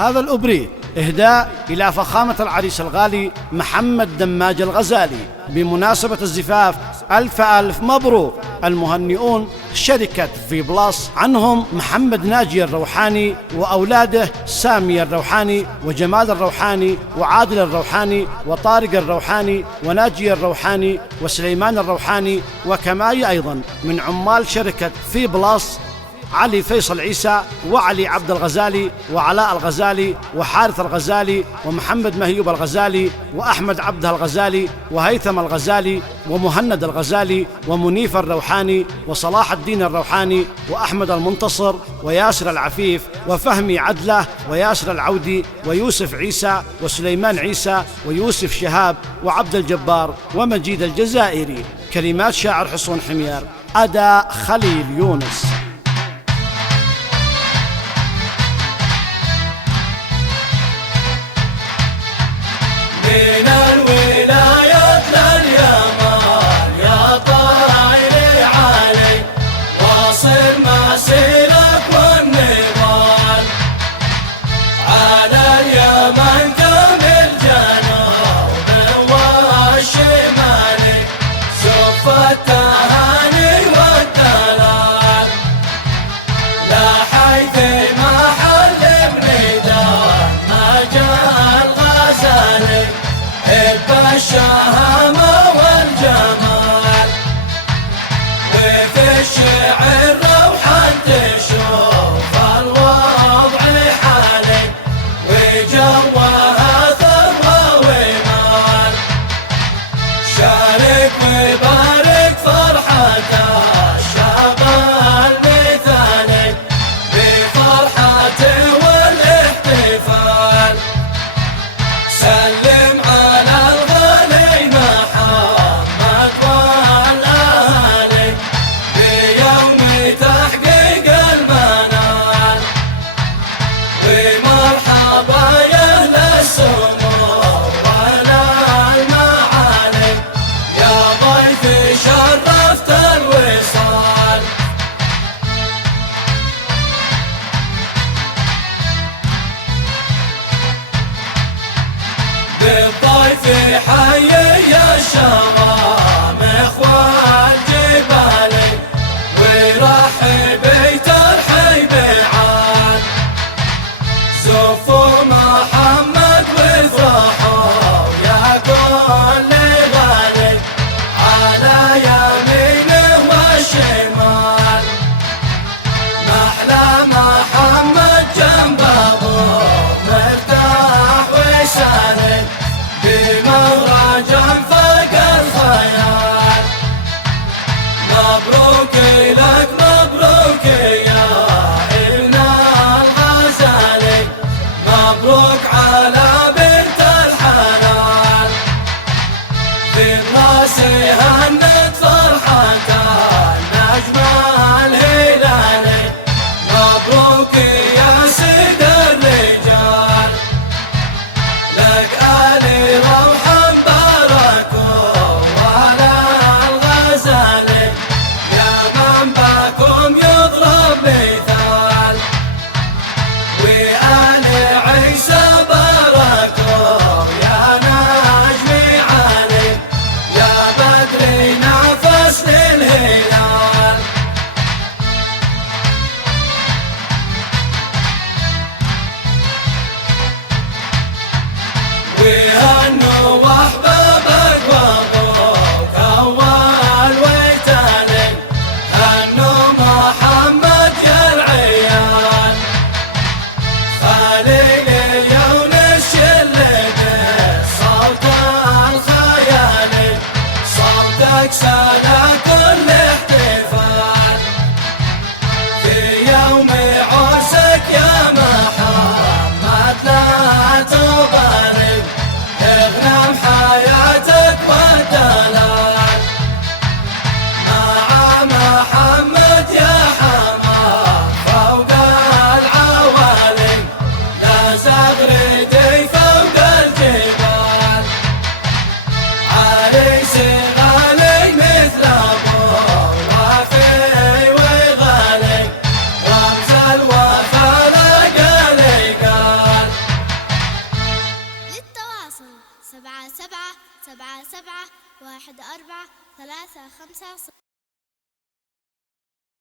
هذا الأبريق إهداء إلى فخامة العريس الغالي محمد دماج الغزالي بمناسبة الزفاف. ألف ألف مبروك. المهنئون شركة في بلس، عنهم محمد ناجي الروحاني وأولاده سامي الروحاني وجمال الروحاني وعادل الروحاني وطارق الروحاني وناجي الروحاني وسليمان الروحاني، وكماي أيضا من عمال شركة في بلس علي فيصل عيسى وعلي عبد الغزالي وعلاء الغزالي وحارث الغزالي ومحمد مهيوب الغزالي وأحمد عبده الغزالي وهيثم الغزالي ومهند الغزالي ومنيف الروحاني وصلاح الدين الروحاني وأحمد المنتصر وياسر العفيف وفهمي عدله وياسر العودي ويوسف عيسى وسليمان عيسى ويوسف شهاب وعبد الجبار ومجيد الجزائري. كلمات شاعر حصون حمير، أداء خليل يونس. من الولايات لليمن يا طاير علي، واصل مسيرك والنضال على اليمن كامل جنوب والشمال، زف التهاني والدلال لحيث محل بنداء مجال الغزالي، بالشهامة والجمال وفي الشعر روحا تشوف الوضع حالي، وجوها ثروة ومال. شارك وبارك فرحة الشعب المثالي بفرحته والاحتفال، سلم على الغالي محمد والأهالي بيوم تحقيق المنال، ومرحبا يا أهل السمو والمعالي، يا ضيفي شرفت الوصال. بالضيف حيي يا الشوامخ والجبالي، ورحبي ترحيب عال، زفوا محمد وافرحوا يا كل غالي على يمينه والشمال، محلى محمد جنب ابوه مرتاح وسالي بمهرجان فوق الخيال. 7714350.